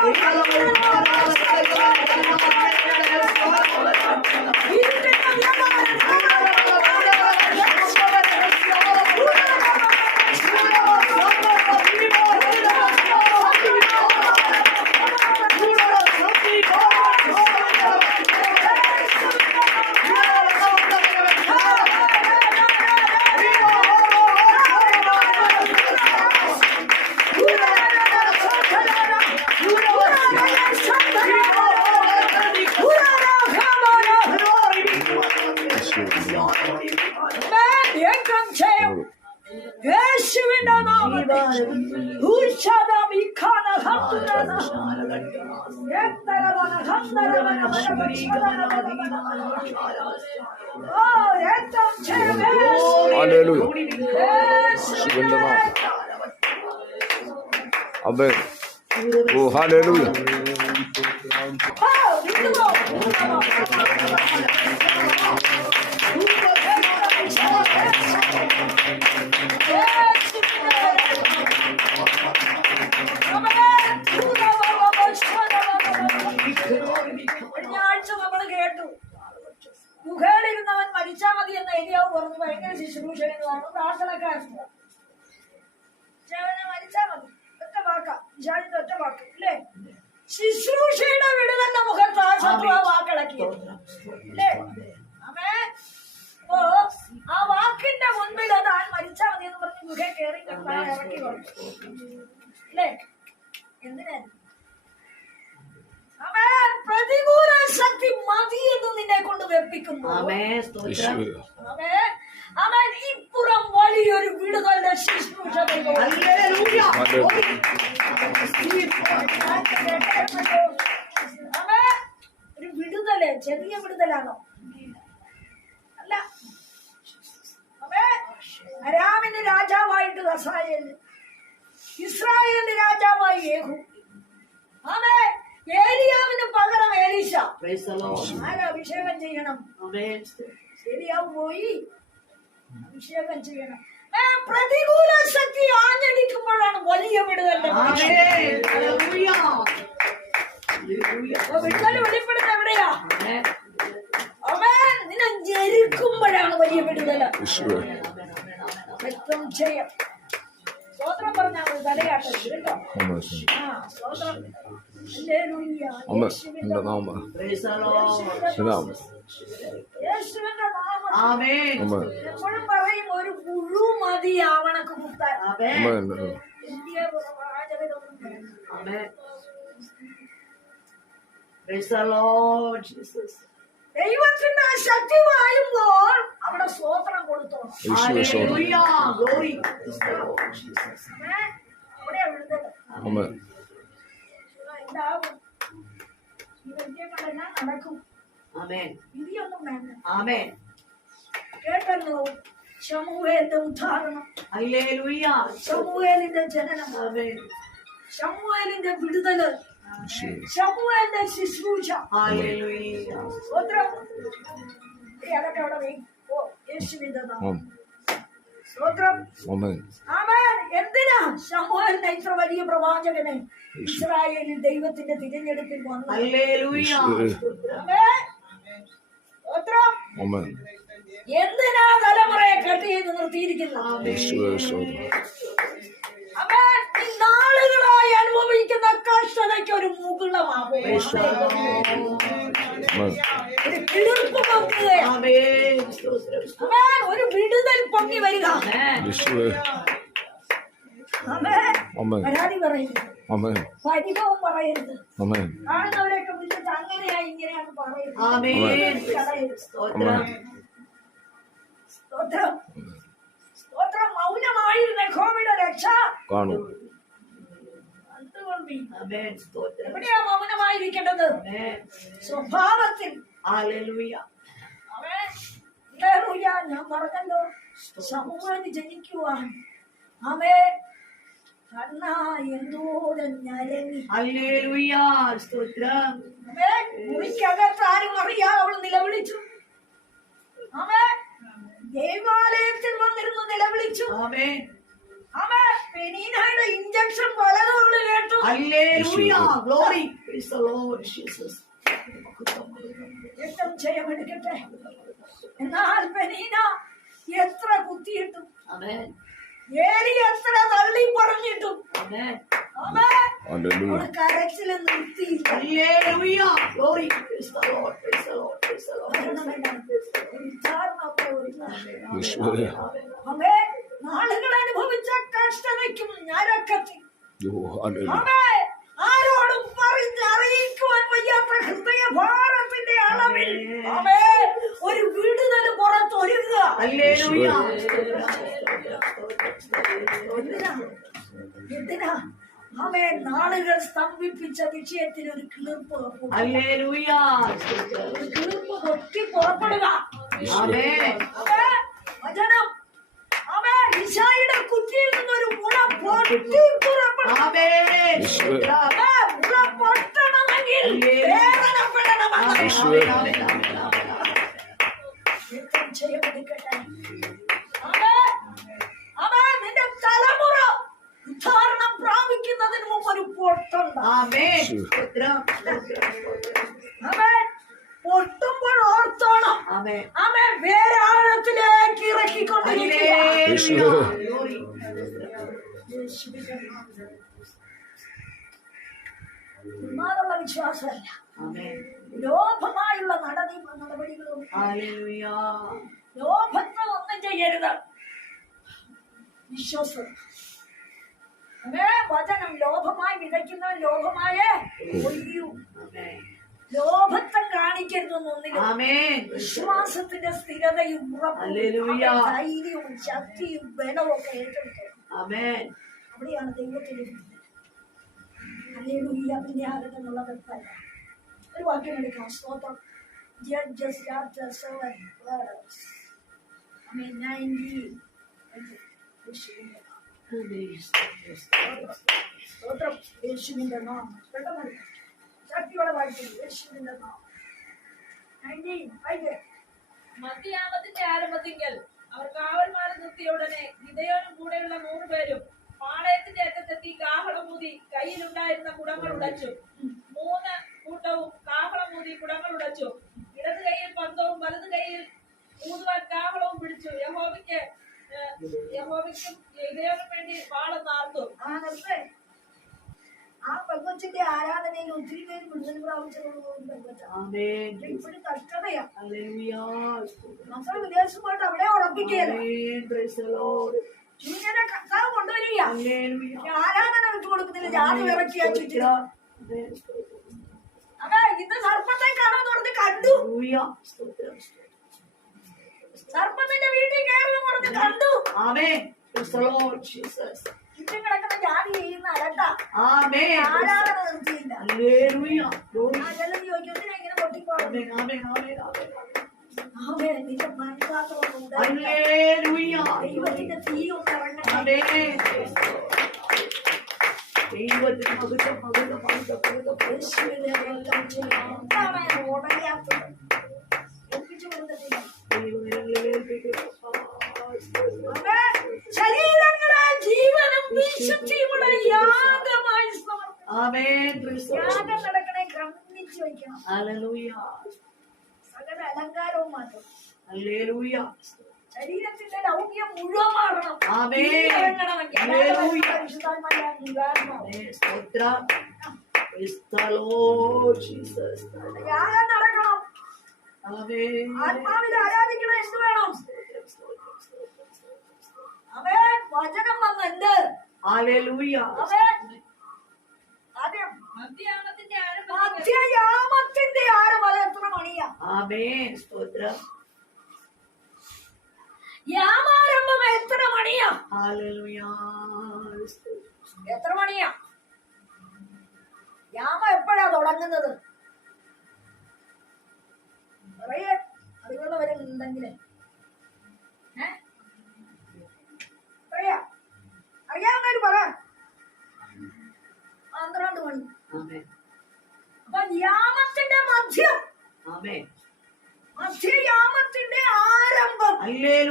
Thank you. യേശുവിന്റെ നാമത്തിൽ ഉഷാദം ഇഖാന ഹത്തുരന എന്തരവന ഹന്തരവന ഓ രക്തം ചേവേ ഹല്ലേലൂയ യേശുവിന്റെ നാമം അമേൻ ഓ ഹല്ലേലൂയ ഓ നിന്നോ കഴിഞ്ഞ പ്രാർത്ഥനക്കാരനാണ് മരിച്ചാ മതി. ഒറ്റ വാക്ക. ജാതിന്റെ ഒറ്റ വാക്ക്. ഇല്ലേ? ശുശ്രൂഷയുടെ വിടുതന്റെ മുഖത്ത് ആ ശത്രു ആ വാക്കിളക്കി ഇല്ലേ? അമേ ഓ ആ വാക്കിന്റെ മുൻപിൽ താൻ മരിച്ചാ മതി എന്ന് പറഞ്ഞ് ഗുഹ കയറി കണ്ടാ ഇറക്കി ഇല്ലേ? എന്തിനായിരുന്നു അവൻ പ്രതികൂല ശക്തി മതി എന്ന് നിന്നെ കൊണ്ട് വെപ്പിക്കുന്നു അവൻ വലിയൊരു വിടുതലിന്റെ ശുശ്രൂഷ ഒരു വിടുതൽ ചെറിയ വിടുതലാണോ? അല്ല. അരാമിന്റെ രാജാവായിട്ട് ദസായേൽ ഇസ്രായേലിന്റെ രാജാവായി യേഹു. ആമേ ഏലിയാവിന് പകരം ഏലീശ. ആരാ അഭിഷേകം ചെയ്യണം? ശരിയാവും പോയി. അഭിഷേകം ചെയ്യണം. പ്രതികൂല ശക്തി ആഞ്ഞടിക്കുമ്പോഴാണ് വലിയ അപ്പൊ വിടുതൽ വെളിപ്പെടുന്ന എവിടെയാ? നിന്നെ ജരിക്കുമ്പോഴാണ് വലിയ വിടുതൽ വ്യക്തം ചെയ്യാം. സ്തോത്രം പറഞ്ഞാൽ മതി തലയാട്ടരുത് കേട്ടോ? ആ സ്തോത്രം. യേശുവിന്റെ നാമം. നാമം യേശുവിന്റെ നാമം അമേൻ എപ്പോഴും പറയും ഒരു പുഴു മതി ആവണക്ക് കുത്താൻ അമേൻ ഇന്ത്യ പ്രവാചകനൊന്നും വേണ്ട. ദൈവത്തിന്റെ ശക്തി വായുമ്പോൾ അവിടെ സ്തോത്രം കൊടുത്തോണം യേശുവേ സ്തോത്രം ഏ? അവിടെ വിടുതൽ അമേൻ എന്താകും ഈ വലിയ കടന നടക്കും ഇനിയൊന്നും വേണ്ട കേട്ടല്ലോ? ശമുവേലിന്റെ ഉദ്ധാരണം. ശമുവേലിന്റെ ജനനം ശമുവേലിന്റെ വിടുതൽ. ശമുവേലിന്റെ ശുശ്രൂഷ. സ്തോത്രം. ഏയ് അതൊക്കെ അവിടെ വെയ്. ഓ യേശുവിന്റെ നാമം. എന്തിനാ ശമുവേലിനെ ഇത്ര വലിയ പ്രവാചകനെ ഇസ്രായേലിൽ ദൈവത്തിന്റെ തിരഞ്ഞെടുപ്പിൽ വന്നു എന്തിനാ തലമുറയെ കട്ട് ചെയ്ത് നിർത്തിയിരിക്കുന്നത്? നാളുകളായി അനുഭവിക്കുന്ന കഷ്ടതയ്ക്ക് ഒരു മുകുളമാവേ ഒരു കിളിർപ്പ് വിടുതൽ പൊങ്ങി വരിക. പരാതി പറയുന്നു പരിഭവം പറയരുത്. കാണുന്നവരെയൊക്കെ വിളിച്ചിട്ട് അങ്ങനെയാ ഇങ്ങനെയാണ് പറയുന്നത് സ്തോത്രം. സ്തോത്രം മൗനമായിരുന്ന കോവിഡ് രക്ഷ. കാണൂ. എവിടെയാ മൗനമായിരിക്കേണ്ടത്? സ്വഭാവത്തിൽ. ഞാൻ പറഞ്ഞല്ലോ. സമൂഹം ജനിക്കുവാൻ. അവേ കണ്ണ എന്തോരം ഞരങ്ങി. മുറിക്കകത്ത് ആമേ ഇഞ്ചക്ഷൻ പലതുകൊണ്ട് കേട്ടു. The Lord Jesus. രക്തം എന്നാൽ പെനീന എത്ര കുത്തിയിട്ടും. ഏലി എത്ര തള്ളി പറഞ്ഞിട്ടും. കരച്ചിൽ നിർത്തിയില്ല. ഞരക്കത്തിൽ ഓ ഹല്ലേലൂയ ആരോടും പറഞ്ഞ് അറിയിക്കുവാൻ വയ്യാത്ത ഹൃദയഭാരത്തിന്റെ അളവിൽ ആമേ ഒരു വിടുതൽ Hallelujah. എന്തിനാ? ആമേ നാളുകൾ സ്തംഭിപ്പിച്ച വിഷയത്തിന് ഒരു കിളിർപ്പ് കിളിർപ്പ് പൊട്ടി പുറപ്പെടുക. വചനം ഇശായിയുടെ കുറ്റിയിൽ നിന്നൊരു മുള പൊട്ടി മുള പൊട്ടണമെങ്കിൽ. യുദ്ധം ചെയ്യപ്പെടുക്കട്ടെ. നിന്റെ തലമുറ ഉദ്ധാരണം പ്രാപിക്കുന്നതിന് മുമ്പ് ഒരു പൊട്ടുണ്ട്. വിശ്വാസമല്ല. ലോഭമായുള്ള നടപടി നടപടികളും. ലോഭത്തെ ഒന്നും ചെയ്യരുത് വിശ്വസം വചനം ലോഭമായി വിതയ്ക്കുന്നവൻ ലോഭമായേ ഒഴിയൂ. ലോഭത്തെ കാണിക്കരുതെന്നൊന്നിലും. വിശ്വാസത്തിന്റെ സ്ഥിരതയും ഉറപ്പും ധൈര്യവും ശക്തിയും ബലവും ഒക്കെ ഏറ്റെടുത്തു. അവിടെയാണ് ദൈവത്തിന് ഹല്ലേലൂയ പിന്നെ ആകട്ടെന്നുള്ള വെപ്പല്ല ഒരു വാക്യം എടുക്കാം. സ്തോത്രം. Judges chapter seven words mean nineteen. സ്തോത്രം. യേശുവിന്റെ നാമം. പെട്ടെന്ന് ശക്തിയോടെ വായിക്കുന്നു. യേശുവിന്റെ നാമം. നയന്റീൻ വായിക്കേ മധ്യാമത്തിന്റെ ആരംഭത്തിങ്കൽ. അവർ കാവൽമാരെ നിർത്തിയ ഉടനെ ഗിതയോനും കൂടെയുള്ള നൂറുപേരും പാളയത്തിന്റെ അറ്റത്തെത്തി കാഹളമൂതി കയ്യിലുണ്ടായിരുന്ന കുടങ്ങൾ ഉടച്ചു. മൂന്ന് കൂട്ടവും കാഹളമൂതി കുടങ്ങൾ ഉടച്ചു. ഇടത് കൈയിൽ പന്തവും വലത് കൈയിൽ മൂന്നുവാൻ കാഹളവും പിടിച്ചു. യഹോവയ്ക്ക് യഹോബിക്കും ഗിതയോനും വേണ്ടി പാളം നാർത്തു. ആ പെങ്കൊച്ചിന്റെ ആരാധനയിൽ ഒത്തിരി പേര് പെങ്കൊച്ചാണ് Amen. ഇപ്പോഴും കഷ്ടതയാ. മക്കൾ വിദേശത്ത് പോയിട്ട് അവിടെ ഉറപ്പിക്കുകയല്ല. ചുഞ്ഞനെ കർത്താവ് കൊണ്ടുവരിക. ആരാധന വിട്ടു കൊടുക്കുന്നില്ല ജാതി വിറക്കിയ ചുറ്റിന് അതാ ഇന്ന് സർപ്പത്തെ കാണുമെന്ന് പറഞ്ഞ് കണ്ടു. സർപ്പത്തിന്റെ വീട്ടിൽ കയറുമെന്ന് പറഞ്ഞ് കണ്ടു. Praise Jesus. ചുറ്റും കിടക്കുന്ന ജാതി ചെയ്യുന്ന അലട്ട. ആരാധന. ആ ചിലത് ചോദിക്കും എന്തിനാ ഇങ്ങനെ. അവൻ നിന്റെ Hallelujah. ദൈവത്തിന്റെ തീ ഒന്ന് ഇറങ്ങട്ടെ Praise the Lord Jesus. യാഗം നടക്കണം. ആത്മാവിൽ ആരാധിക്കണം എന്ത് വേണം. അവൻ വചനം മധ്യാമത്തിന്റെ ആരംഭത്തിങ്കൽ മധ്യയാമത്തിന്റെ ആരം അത് എത്ര മണിയാ? Amen. സ്തോത്രം. യാമാരംഭം എത്ര മണിയാ. എത്ര മണിയാ യാമ എപ്പോഴാ തുടങ്ങുന്നത്? പറയേ അറിവുള്ളവരുണ്ടെങ്കിലേ Praise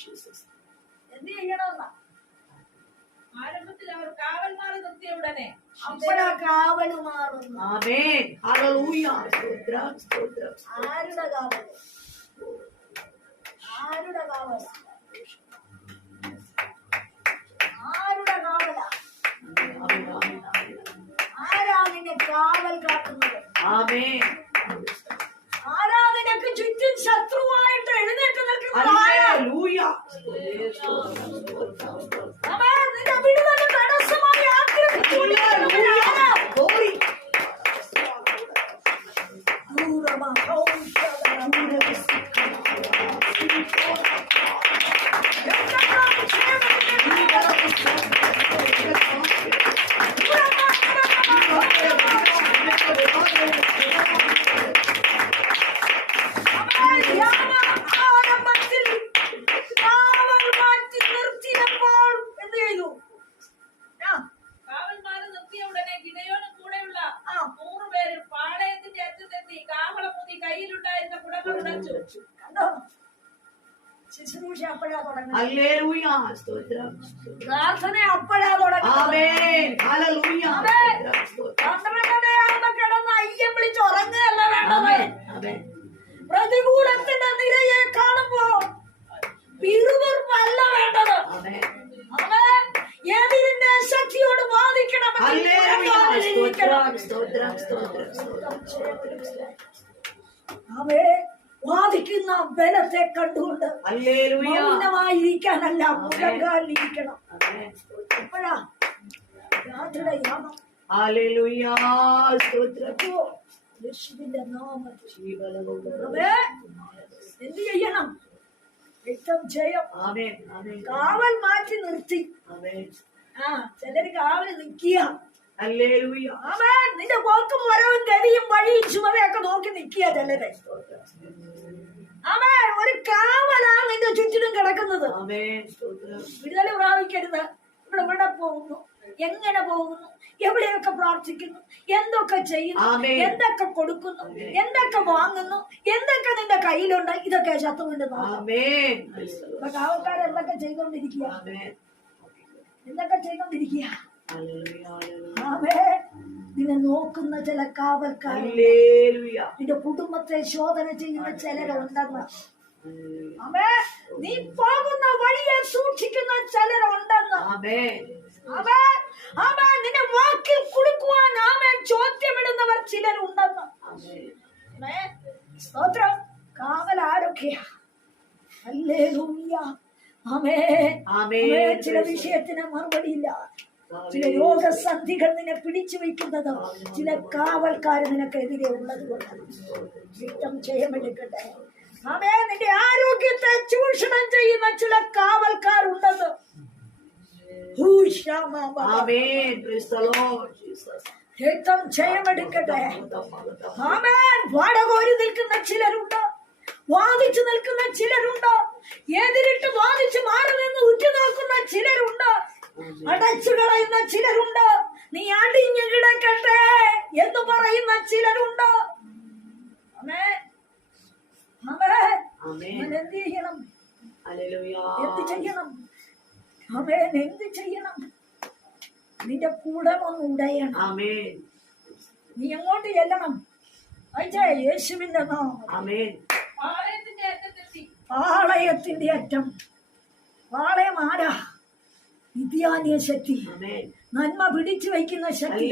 Jesus. എന്ത് ചെയ്യണമെന്നാ ആരംഭത്തിൽ അവർ കാവൽമാർ നിർത്തിയ ഉടനെ കാവൽ മാറുന്നു. ആരുടെ കാവൽ? ആരുടെ കാവല 的，啊，兄。മൗനമായിരിക്കാനല്ല മുഴങ്കാലിരിക്കണം. എപ്പോഴാ? രാത്രിയുടെ യാമം. യേശുവിന്റെ നാമത്തിൽ. എന്ത് ചെയ്യണം? യുദ്ധം ആമേൻ, കാവൽ മാറ്റി നിർത്തി. ആ ചിലര് കാവൽ നിക്കുക നിന്റെ പോക്കും വരവും ഗതിയും വഴിയും ചുമതലയൊക്കെ നോക്കി നിക്കുക ചിലര്. ഒരു കാവലാ നിന്റെ ചുറ്റിനും കിടക്കുന്നത്. വിടുതല പ്രാപിക്കരുത്. ഇവിടെ ഇവിടെ പോകുന്നു? എങ്ങനെ പോകുന്നു? എവിടെയൊക്കെ പ്രാർത്ഥിക്കുന്നു? എന്തൊക്കെ ചെയ്യുന്നു? എന്തൊക്കെ കൊടുക്കുന്നു? എന്തൊക്കെ വാങ്ങുന്നു? എന്തൊക്കെ നിന്റെ കയ്യിലുണ്ട്? ഇതൊക്കെ ശത്രുവിന്റെ കാവക്കാരെ എന്തൊക്കെ ചെയ്തോണ്ടിരിക്കുക എന്തൊക്കെ ചെയ്തോണ്ടിരിക്കുക. ആമേ. നിന്നെ നോക്കുന്ന ചില കാവൽക്കാർ. നിന്റെ കുടുംബത്തെ ശോധന ചെയ്യുന്ന ചിലരുണ്ടെന്ന്. ആമേ നീ പോകുന്ന വഴിയെ സൂക്ഷിക്കുന്ന ചിലരുണ്ടെന്ന് ആമേൻ. ആമേ. ആമേ നിന്റെ വാക്കിൽ കുടുക്കുവാൻ ആമേ ചോദ്യമിടുന്നവർ ചിലരുണ്ടെന്ന് ആമേൻ. ആമേ. സ്തോത്രം. കാവൽ ആരൊക്കെയാ? ഹല്ലേലൂയ. ആമേ. ആമേ. ചില വിഷയത്തിന് മറുപടിയില്ല ചില രോഗസന്ധികൾ നിന്നെ പിടിച്ചു വയ്ക്കുന്നത്. ചില കാവൽക്കാർ നിനക്കെതിരെ ഉള്ളത് കൊണ്ട് വിട്ടം ചെയ്യമെടുക്കട്ടെ. നിന്റെ ആരോഗ്യത്തെ ചൂഷണം ചെയ്യുന്ന ചില കാവൽക്കാരുണ്ടെന്ന് മഹത്വം, മഹത്വം. ആമേൻ. വാടകോരി നിൽക്കുന്ന ചിലരുണ്ട്. വാദിച്ചു നിൽക്കുന്ന ചിലരുണ്ട്. എതിരിട്ട് വാദിച്ചു മാറി നിന്ന് ഉറ്റുനോക്കുന്ന ചിലരുണ്ട്. അടച്ചു കളയുന്ന ചിലരുണ്ട്. നീ അടിഞ്ഞു കിടക്കട്ടെ എന്ന് പറയുന്ന ചിലരുണ്ട്. എന്ത് ചെയ്യണം. എന്ത് ചെയ്യണം? ആമേൻ. എന്ത് ചെയ്യണം? നിന്റെ കൂടെ ഒന്ന് ഉടയണം. നീ എങ്ങോട്ട് ചെല്ലണം. അയച്ചേ യേശുവിന്റെ പാളയത്തിന്റെ അറ്റം. പാളയം ആരാ? വിദ്യാനീയ ശക്തി. നന്മ പിടിച്ചു വയ്ക്കുന്ന ശക്തി.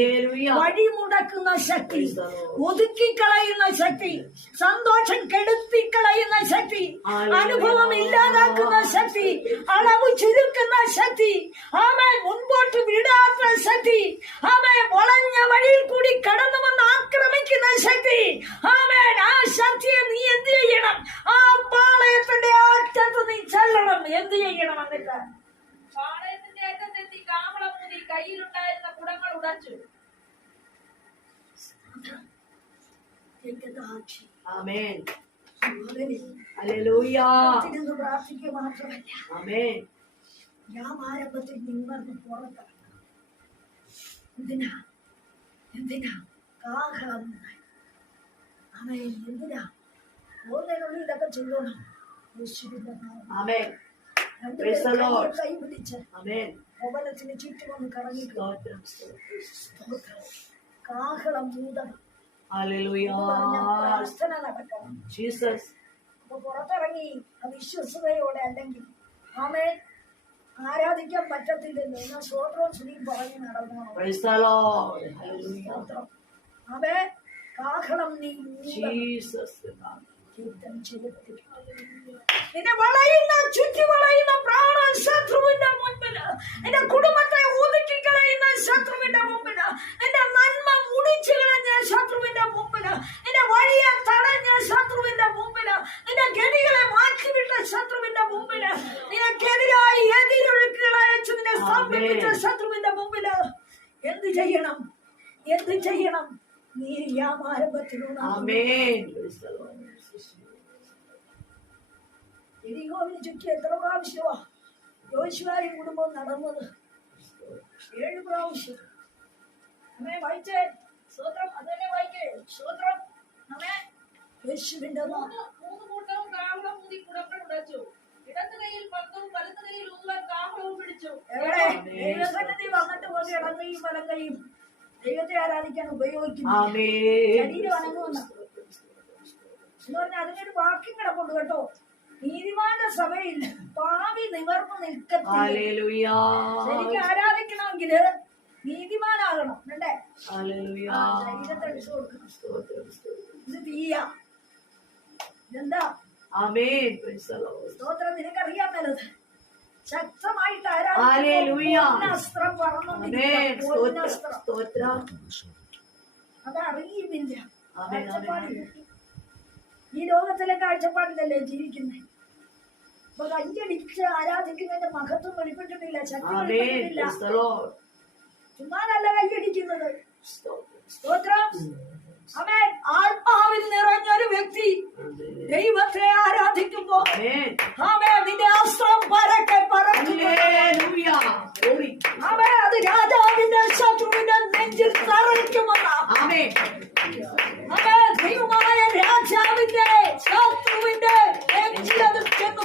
വഴി മുടക്കുന്ന ശക്തി. ഒതുക്കിക്കളയുന്ന ശക്തി. സന്തോഷം കെടുത്തിക്കളയുന്ന ശക്തി. അനുഭവം ഇല്ലാതാക്കുന്ന ശക്തി. അളവ് ചുരുക്കുന്ന ശക്തി. ആമേൻ. മുൻപോട്ട് വിടാത്ത ശക്തി. ആമേൻ. വളഞ്ഞ വഴിയിൽ കൂടി കടന്നു വന്ന് ആക്രമിക്കുന്ന ശക്തി. ആമേൻ. ആ ശക്തിയെ നീ എന്ത് ചെയ്യണം? ആ പാളയത്തിന്റെ അറ്റത്ത് നീ ചെല്ലണം. എന്ത് ചെയ്യണം എന്നിട്ട് പാളയത്തിന്റെ അറ്റത്തെത്തി കാഹളമുതി കയ്യിലുണ്ടായിരുന്ന കുടങ്ങൾ ഉടച്ചു രക്തസാക്ഷി. ആമേൻ. മകനെ, ഹല്ലേലൂയ. ഇതിനൊന്ന് പ്രാർത്ഥിക്കുക മാത്രമല്ല ആമേൻ. ഞാൻ ആരംഭത്തിൽ നിവർന്ന് പുറത്തിറങ്ങണം എന്തിനാ എന്തിനാ കാഹളം അവൻ എന്തിനാ പോകുന്നതിനുള്ളിൽ ഇതൊക്കെ ചെയ്യണം യേശുവിന്റെ നാമം. ആമേൻ. Praise the Lord. കൈ പിടിച്ച് Amen. ഭവനത്തിന് ചുറ്റും ഒന്ന് കറങ്ങി. കാഹളം Hallelujah. പ്രാർത്ഥന നടക്കണം. അപ്പൊ പുറത്തിറങ്ങി അവിശ്വസതയോടെ അല്ലെങ്കിൽ ആമേ ആരാധിക്കാൻ പറ്റത്തില്ലെന്ന് എന്നാൽ സ്വോത്രവും ശ്രീ പറഞ്ഞു നടന്നു കാഹളം നീ. കീർത്തനം ചെയ്യപ്പെടും. നിന്നെ വളയുന്ന ചുറ്റി വളയുന്ന പ്രാണ ശത്രുവിന്റെ മുൻപിൽ നിന്റെ കുടുംബത്തെ ഒതുക്കി കളയുന്ന ശത്രുവിന്റെ മുമ്പിൽ നിന്റെ നന്മ മുടിച്ചു കളഞ്ഞ ശത്രുവിന്റെ മുമ്പിൽ നിന്റെ വഴിയെ തടഞ്ഞ ശത്രുവിന്റെ മുമ്പിൽ നിന്റെ ഗതികളെ മാറ്റിവിട്ട ശത്രുവിന്റെ മുമ്പിൽ നിനക്കെതിരായി എതിരൊഴുക്കുകളെ അയച്ച് നിന്നെ സ്ഥാപിപ്പിച്ച ശത്രുവിന്റെ മുമ്പിൽ എന്ത് ചെയ്യണം? എന്ത് ചെയ്യണം? നീ വ്യാപാരത്തിലുള്ള എരിഹോവിന് ചുറ്റി എത്ര പ്രാവശ്യമാ? യോശുവായും കുടുംബം നടന്നത്. ഏഴ് പ്രാവശ്യം. നമ്മെ വായിച്ചേ. സ്വത്രം അത് തന്നെ വായിക്കേ. സ്വത്രം നമ്മെ യേശുവിന്റെ. മൂന്ന് കൂട്ടവും കാഹളം ഊതി കുടങ്ങൾ ഉടച്ചു. ഊതുവാൻ പിടിച്ചു. ദൈവസന്നിധി വന്നിട്ട് പോലെ ദൈവത്തെ ആരാധിക്കാൻ ഉപയോഗിക്കുന്നു. ശരീരം അനങ്ങുന്ന എന്ന് പറഞ്ഞാൽ അതിനൊരു വാക്യം കിടപ്പുണ്ട് കേട്ടോ. നീതിമാന്റെ സഭയിൽ പാവി നിവർന്നു നിൽക്കത്തില്ല. ശരിക്കും ആരാധിക്കണമെങ്കിൽ നീതിമാനാകണം അല്ലേ. ശരീരത്തെ അടിച്ചു കൊടുക്കണം. ഇത് തീയ ഇതെന്താ. സ്തോത്രം നിനക്കറിയാൻ മേലത് ശക്തമായിട്ട് Hallelujah. അസ്ത്രം അതറിയുമില്ല. ഈ ലോകത്തിലെ കാഴ്ചപ്പാടിലല്ലേ ജീവിക്കുന്നത് അപ്പൊ കഞ്ചടിച്ച് ആരാധിക്കുന്നതിന്റെ മഹത്വം വെളിപ്പെട്ടിട്ടില്ല ശക്തി. ചുമ്മാതല്ല കൈയടിക്കുന്നത് സ്തോത്രം. അവൻ ആത്മാവിൽ നിറഞ്ഞൊരു വ്യക്തി ദൈവത്തെ ആരാധിക്കുമ്പോ Amen. അവൻ അതിന്റെ അസ്ത്രം പരക്കെ. അവൻ അത് രാജാവിന്റെ ശത്രുവിന്റെ നെഞ്ചിൽ തറയ്ക്കുമെന്ന. Amen. അവൻ ദൈവമായ രാജാവിന്റെ ശത്രുവിന്റെ നെഞ്ചിൽ അത് ചെന്ന്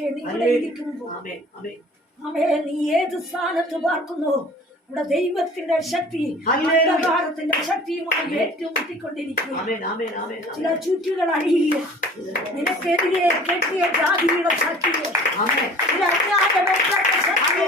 അസ്ത്രം കണക്കെ നീ ഇരിക്കുമ്പോൾ. അവേ നീ ഏത് സ്ഥാനത്ത് പാർക്കുന്നു നമ്മുടെ ദൈവത്തിന്റെ ശക്തി ഹല്ലേലൂയ. അന്ധകാരത്തിന്റെ ശക്തിയുമായി. Amen. ചില ചുറ്റുകൾ അഴിയുക നിനക്കെതിരെ കെട്ടിയ ജാതിയുടെ ശക്തിയെ. ചില അജ്ഞാത ശക്തിയെ